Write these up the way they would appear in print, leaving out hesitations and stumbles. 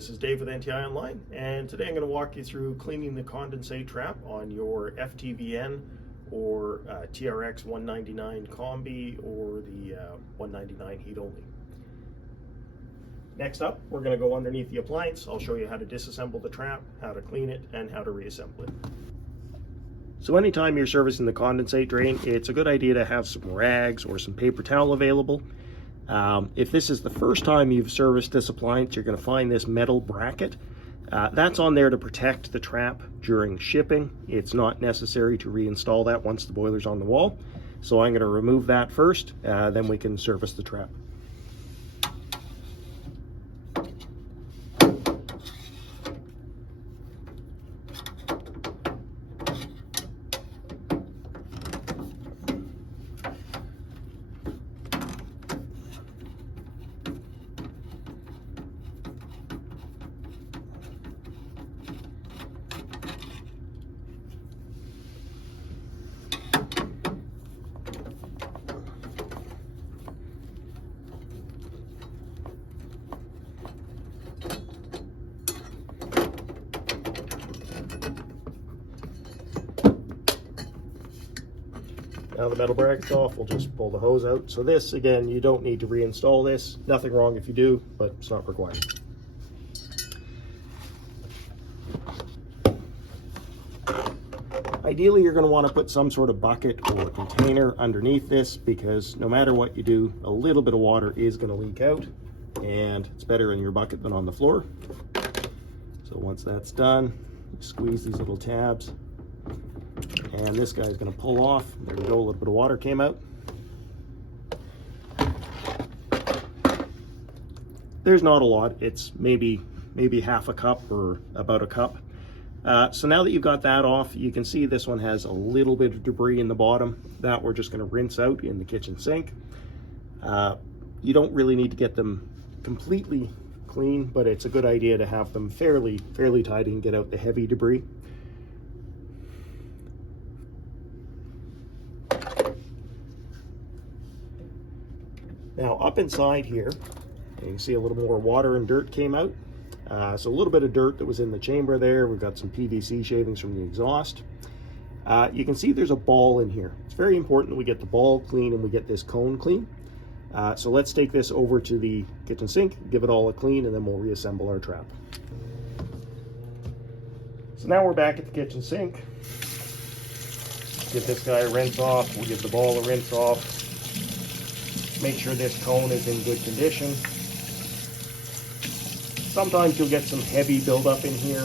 this is Dave with NTI Online, and today I'm going to walk you through cleaning the condensate trap on your FTVN or TRX 199 Combi or the 199 heat only. Next up, we're going to go underneath the appliance. I'll show you how to disassemble the trap, how to clean it, and how to reassemble it. So anytime you're servicing the condensate drain, it's a good idea to have some rags or some paper towel available. If this is the first time you've serviced this appliance, you're going to find this metal bracket. That's on there to protect the trap during shipping. It's not necessary to reinstall that once the boiler's on the wall. So I'm going to remove that first, then we can service the trap. Now the metal bracket's off, we'll just pull the hose out. So this, again, you don't need to reinstall this. Nothing wrong if you do, but it's not required. Ideally, you're going to want to put some sort of bucket or container underneath this, because no matter what you do, a little bit of water is going to leak out, and it's better in your bucket than on the floor. So once that's done, squeeze these little tabs. And this guy's going to pull off. There we go, a little bit of water came out. There's not a lot. It's maybe half a cup or about a cup. So now that you've got that off, you can see this one has a little bit of debris in the bottom. That we're just going to rinse out in the kitchen sink. You don't really need to get them completely clean, but it's a good idea to have them fairly tidy and get out the heavy debris. Now up inside here, you can see a little more water and dirt came out. So a little bit of dirt that was in the chamber there. We've got some PVC shavings from the exhaust. You can see there's a ball in here. It's very important that we get the ball clean and we get this cone clean. So let's take this over to the kitchen sink, give it all a clean, and then we'll reassemble our trap. So now we're back at the kitchen sink. Give this guy a rinse off. We'll give the ball a rinse off. Make sure this cone is in good condition. Sometimes you'll get some heavy buildup in here,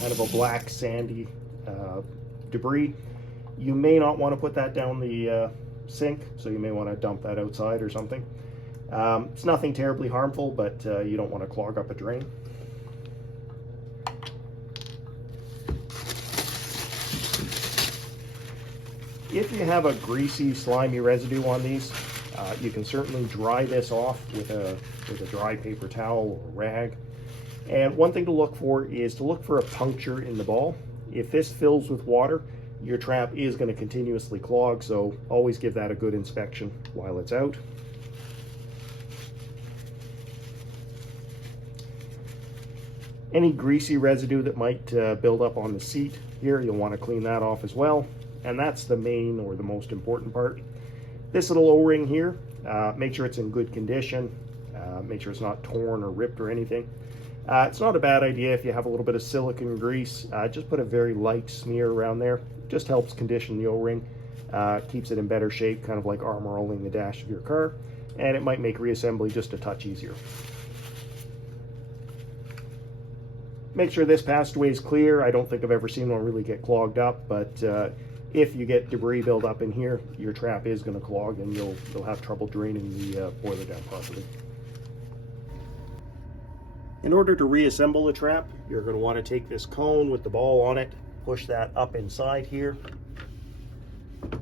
kind of a black sandy debris. You may not want to put that down the sink, so you may want to dump that outside or something. It's nothing terribly harmful, but you don't want to clog up a drain. If you have a greasy, slimy residue on these, you can certainly dry this off with a dry paper towel or rag. And one thing to look for is to look for a puncture in the ball. If this fills with water, your trap is going to continuously clog, so always give that a good inspection while it's out. Any greasy residue that might build up on the seat here, you'll want to clean that off as well. And that's the main or the most important part. This little O-ring here, make sure it's in good condition. Make sure it's not torn or ripped or anything. It's not a bad idea if you have a little bit of silicone grease. Just put a very light smear around there. Just helps condition the O-ring. Keeps it in better shape, kind of like armor rolling the dash of your car. And it might make reassembly just a touch easier. Make sure this passageway is clear. I don't think I've ever seen one really get clogged up, but if you get debris build up in here, your trap is going to clog and you'll have trouble draining the boiler down properly. In order to reassemble the trap, you're going to want to take this cone with the ball on it, push that up inside here. Give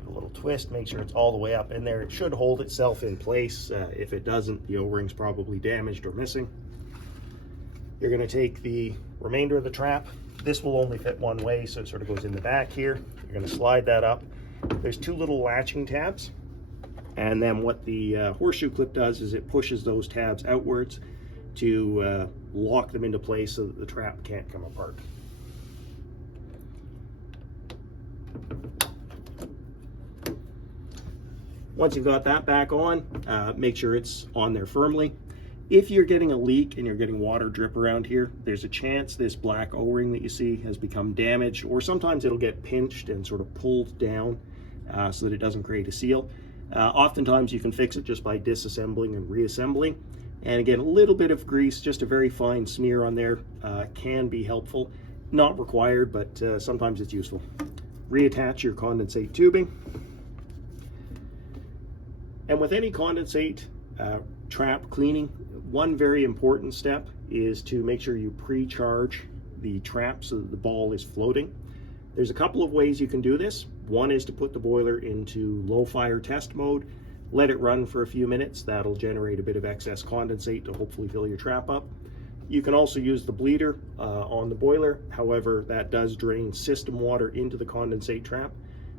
it a little twist, make sure it's all the way up in there. It should hold itself in place. If it doesn't, the O-ring's probably damaged or missing. You're going to take the remainder of the trap. This will only fit one way, so it sort of goes in the back here. You're going to slide that up. There's two little latching tabs. And then what the horseshoe clip does is it pushes those tabs outwards to lock them into place so that the trap can't come apart. Once you've got that back on, make sure it's on there firmly. If you're getting a leak and you're getting water drip around here, there's a chance this black O-ring that you see has become damaged, or sometimes it'll get pinched and sort of pulled down so that it doesn't create a seal. Oftentimes you can fix it just by disassembling and reassembling. And again, a little bit of grease, just a very fine smear on there, can be helpful. Not required, but sometimes it's useful. Reattach your condensate tubing. And with any condensate trap cleaning, one very important step is to make sure you pre-charge the trap so that the ball is floating. There's a couple of ways you can do this. One is to put the boiler into low fire test mode, let it run for a few minutes. That'll generate a bit of excess condensate to hopefully fill your trap up. You can also use the bleeder on the boiler. However, that does drain system water into the condensate trap.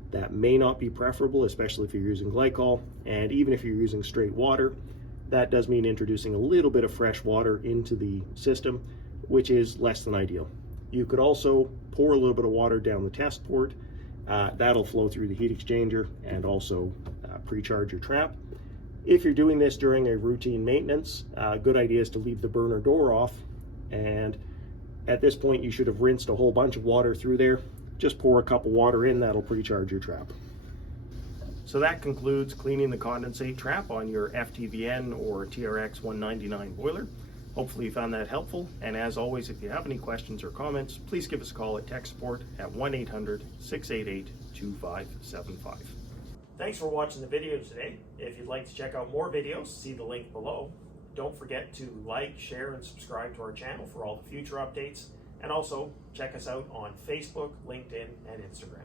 That may not be preferable, especially if you're using glycol, and even if you're using straight water. That does mean introducing a little bit of fresh water into the system, which is less than ideal. You could also pour a little bit of water down the test port. That'll flow through the heat exchanger and also pre-charge your trap. If you're doing this during a routine maintenance, a good idea is to leave the burner door off, and at this point you should have rinsed a whole bunch of water through there. Just pour a cup of water in, that'll pre-charge your trap. So that concludes cleaning the condensate trap on your FTVN or TRX 199 boiler. Hopefully you found that helpful, and as always, if you have any questions or comments, please give us a call at tech support at 1-800-688-2575. Thanks for watching the video today. If you'd like to check out more videos, see the link below. Don't forget to like, share, and subscribe to our channel for all the future updates, and also check us out on Facebook, LinkedIn, and Instagram.